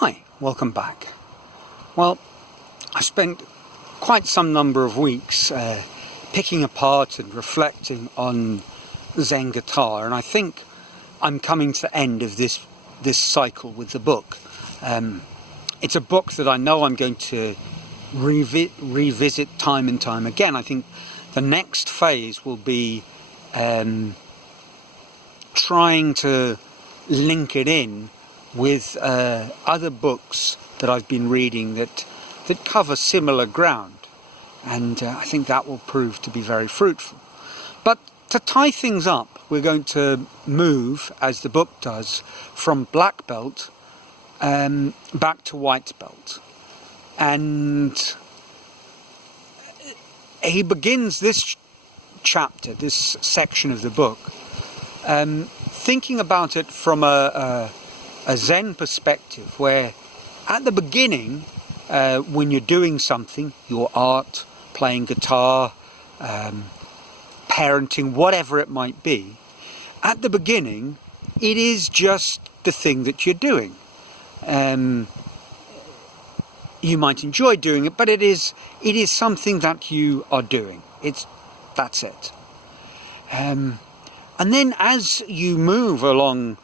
Hi, welcome back. Well, I spent quite some number of weeks picking apart and reflecting on Zen Guitar, and I think I'm coming to the end of this cycle with the book. It's a book that I know I'm going to revisit time and time again. I think the next phase will be trying to link it in with other books that I've been reading that cover similar ground, and I think that will prove to be very fruitful. But to tie things up, we're going to move, as the book does, from black belt back to white belt. And he begins this chapter, this section of the book, thinking about it from a Zen perspective, where at the beginning, when you're doing something, your art, playing guitar, parenting, whatever it might be, at the beginning, it is just the thing that you're doing. You might enjoy doing it, but it is something that you are doing. That's it. And then as you move along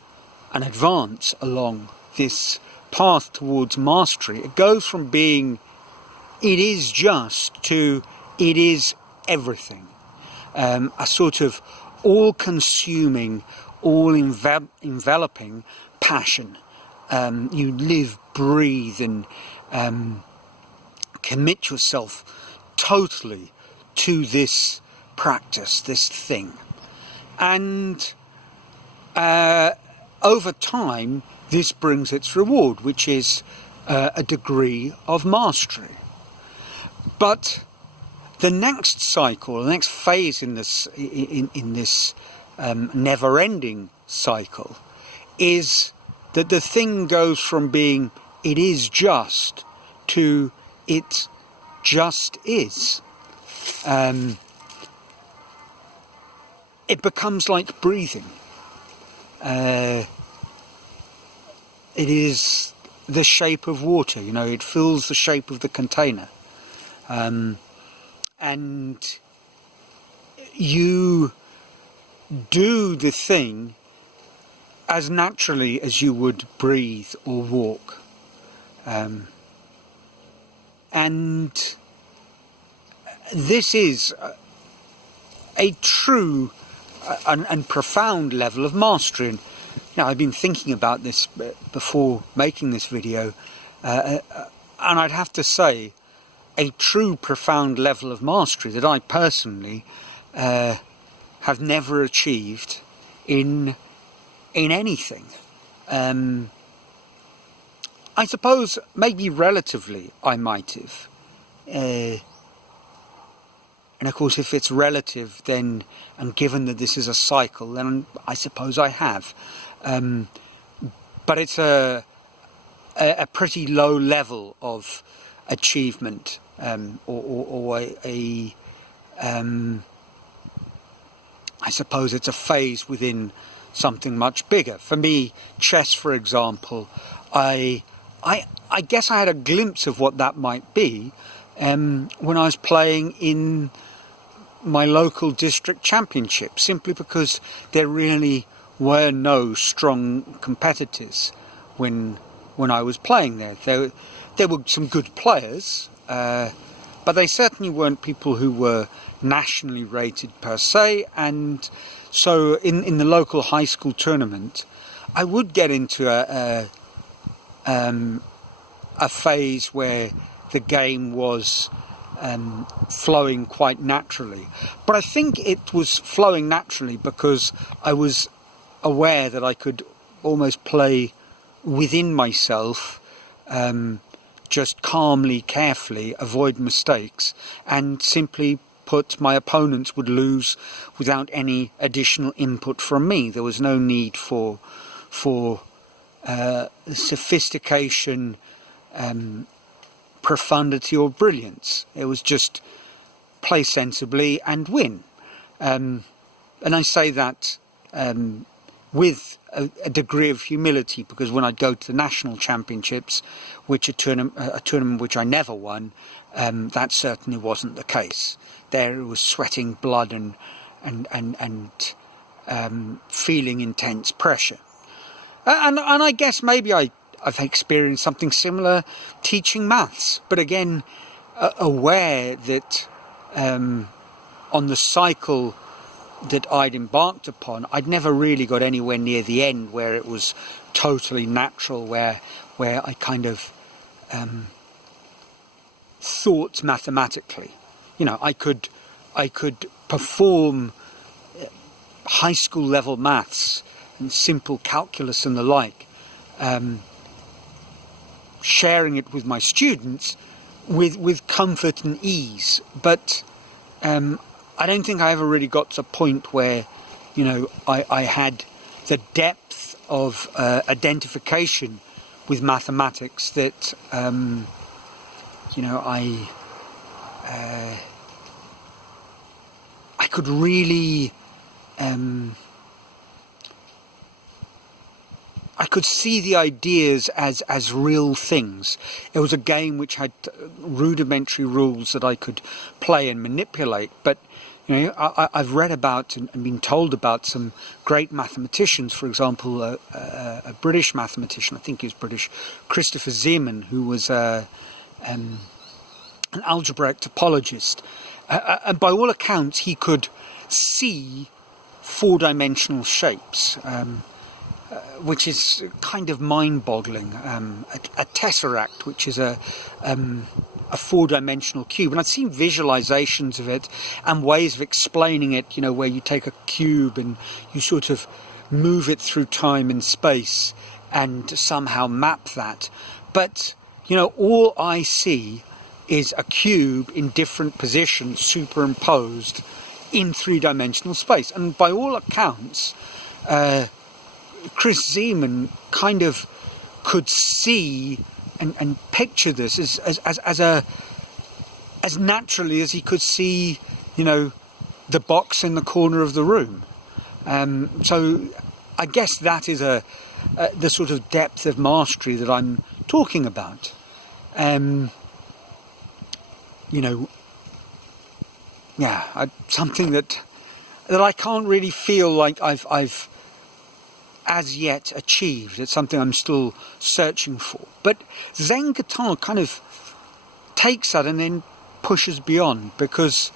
and advance along this path towards mastery, it goes from being it is just to it is everything. A sort of all-consuming, all-enveloping passion. You live, breathe, and commit yourself totally to this practice, this thing. And over time, this brings its reward, which is a degree of mastery. But the next cycle, the next phase in this never-ending cycle, is that the thing goes from being it is just to it just is. It becomes like breathing. It is the shape of water, it fills the shape of the container. And you do the thing as naturally as you would breathe or walk. And this is a true and profound level of mastery. And I've been thinking about this before making this video, and I'd have to say a true profound level of mastery that I personally have never achieved in anything. I suppose maybe relatively I might have. And of course, if it's relative, then, and given that this is a cycle, then I suppose I have. But it's a pretty low level of achievement, or I suppose it's a phase within something much bigger. For me, chess, for example, I guess I had a glimpse of what that might be when I was playing in my local district championship, simply because there really were no strong competitors when I was playing there. There were some good players, but they certainly weren't people who were nationally rated per se. And so in the local high school tournament, I would get into a phase where the game was flowing quite naturally. But I think it was flowing naturally because I was aware that I could almost play within myself, just calmly, carefully avoid mistakes, and simply put my opponents would lose without any additional input from me. There was no need for sophistication, profundity or brilliance. It was just play sensibly and win. And I say that with a degree of humility, because when I'd go to the national championships, which a tournament which I never won, that certainly wasn't the case. There it was sweating blood and feeling intense pressure. And I guess maybe I've experienced something similar teaching maths, but again, aware that on the cycle that I'd embarked upon, I'd never really got anywhere near the end where it was totally natural, where I kind of thought mathematically. You know, I could perform high school level maths and simple calculus and the like, sharing it with my students with comfort and ease, but I don't think I ever really got to a point where, you know, I had the depth of identification with mathematics that, you know, I could really, I could see the ideas as real things. It was a game which had rudimentary rules that I could play and manipulate, but you know, I've read about and been told about some great mathematicians. For example, a British mathematician, I think he was British, Christopher Zeeman, who was an algebraic topologist. And by all accounts, he could see four-dimensional shapes, which is kind of mind-boggling. A tesseract, which is a four-dimensional cube, and I've seen visualizations of it and ways of explaining it, you know, where you take a cube and you sort of move it through time and space and somehow map that. But, you know, all I see is a cube in different positions superimposed in three-dimensional space. And by all accounts, Chris Zeeman kind of could see and picture this as naturally as he could see, you know, the box in the corner of the room. So I guess that is the sort of depth of mastery that I'm talking about. You know, yeah, something that I can't really feel like I've as yet achieved. It's something I'm still searching for. But Zen Guitar kind of takes that and then pushes beyond, because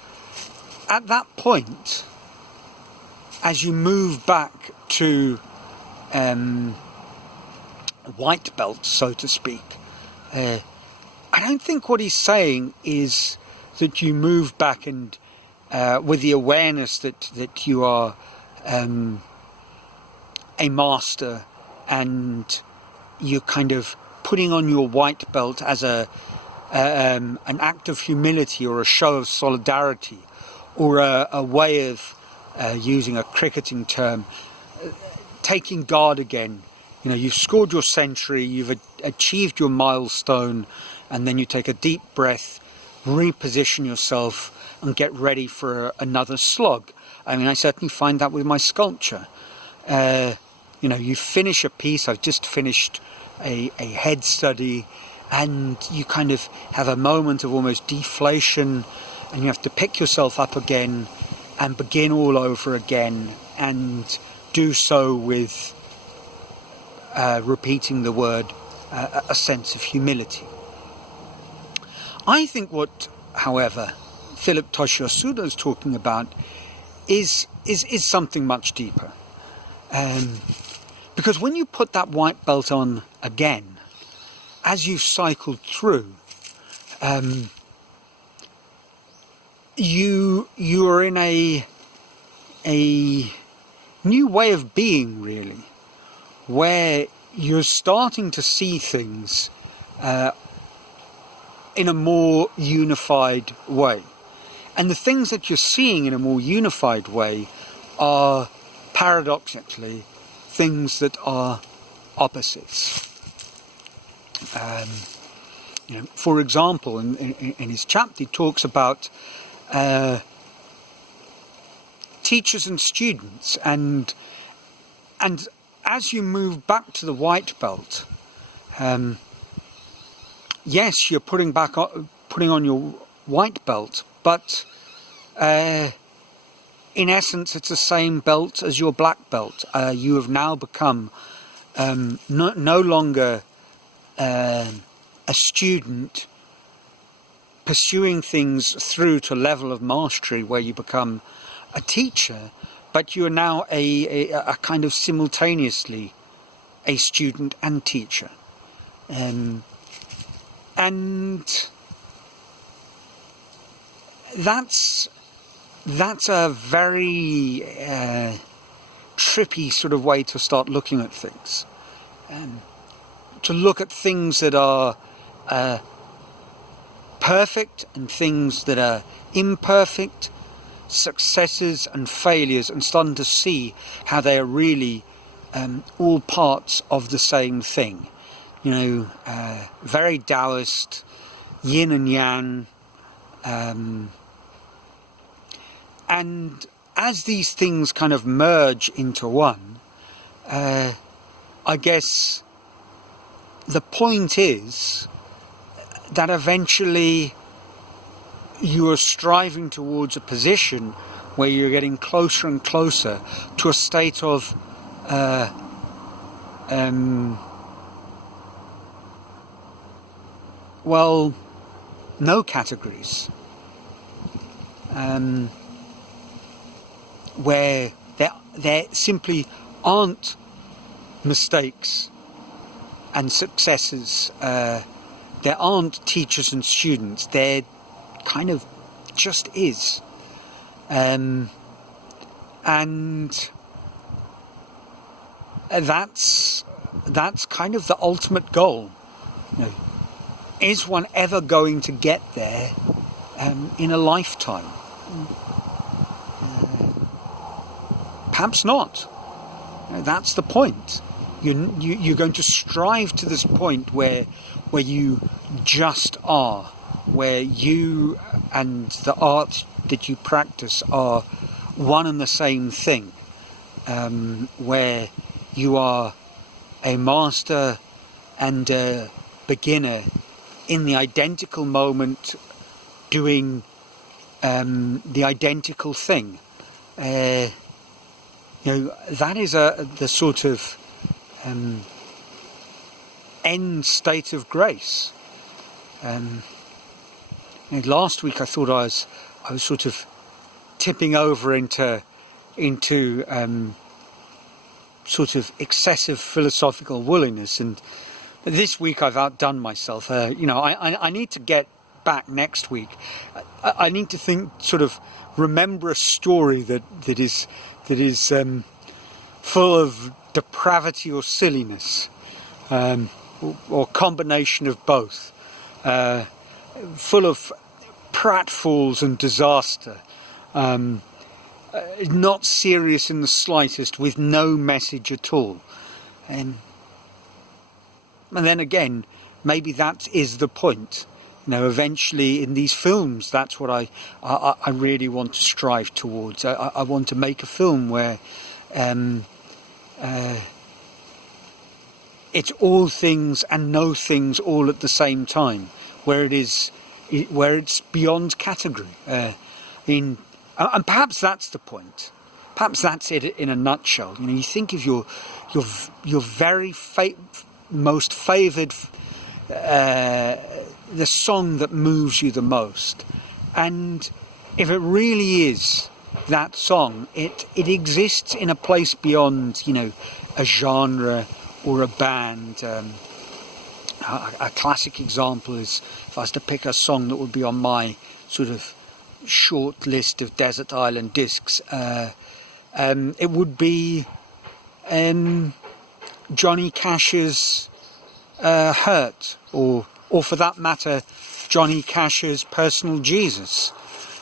at that point, as you move back to white belt, so to speak, I don't think what he's saying is that you move back and with the awareness that you are a master, and you're kind of putting on your white belt as an act of humility or a show of solidarity, or a way of using a cricketing term, taking guard again. You know, you've scored your century, you've achieved your milestone, and then you take a deep breath, reposition yourself, and get ready for another slog. I mean, I certainly find that with my sculpture. You know, you finish a piece. I've just finished a head study, and you kind of have a moment of almost deflation, and you have to pick yourself up again and begin all over again, and do so with repeating the word, a sense of humility. I think what, however, Philip Toshiyasuda is talking about is something much deeper. Because when you put that white belt on again, as you've cycled through, you are in a new way of being, really, where you're starting to see things in a more unified way. And the things that you're seeing in a more unified way are, paradoxically, things that are opposites. You know, for example, in his chapter, he talks about teachers and students, and and as you move back to the white belt, yes, you're putting on your white belt, but in essence, it's the same belt as your black belt. You have now become no longer a student pursuing things through to a level of mastery where you become a teacher, but you are now a kind of simultaneously a student and teacher. And that's a very trippy sort of way to start looking at things. To look at things that are perfect and things that are imperfect, successes and failures, and starting to see how they are really all parts of the same thing. You know, very Taoist, yin and yang. And as these things kind of merge into one, I guess the point is that eventually you are striving towards a position where you're getting closer and closer to a state of well, no categories, where there simply aren't mistakes and successes. There aren't teachers and students. There kind of just is. And that's kind of the ultimate goal. You know, is one ever going to get there in a lifetime? Perhaps not. You know, that's the point. You're going to strive to this point where you just are, where you and the art that you practice are one and the same thing, where you are a master and a beginner in the identical moment doing the identical thing. You know, that is the sort of end state of grace. You know, last week I thought I was sort of tipping over into sort of excessive philosophical woolliness, and this week I've outdone myself. You know, I need to get back next week. I need to sort of remember a story that is full of depravity or silliness, or combination of both, full of pratfalls and disaster, not serious in the slightest, with no message at all. And then again, maybe that is the point. You know, eventually in these films, that's what I really want to strive towards. I want to make a film where it's all things and no things all at the same time, where it's beyond category. And perhaps that's the point. Perhaps that's it in a nutshell. You know, you think of your very most favoured, the song that moves you the most, and if it really is that song, it exists in a place beyond, you know, a genre or a band. A classic example is, if I was to pick a song that would be on my sort of short list of desert island discs, it would be Johnny Cash's Hurt, or for that matter, Johnny Cash's Personal Jesus,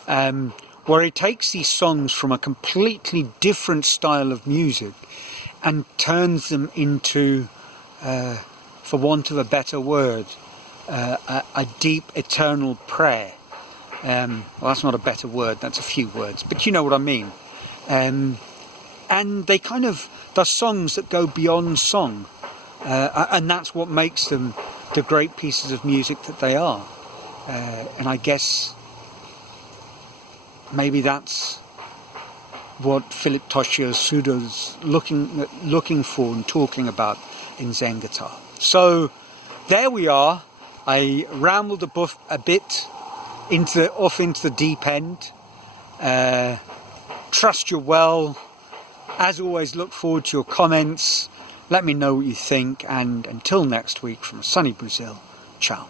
where he takes these songs from a completely different style of music and turns them into, for want of a better word, a deep eternal prayer. Well, that's not a better word, that's a few words, but you know what I mean. and they're songs that go beyond song, and that's what makes them the great pieces of music that they are. And I guess maybe that's what Philip Toshio Suda's looking for and talking about in Zen Guitar. So there we are. I rambled a bit off into the deep end. Trust you're well. As always, look forward to your comments. Let me know what you think, and until next week from sunny Brazil, ciao.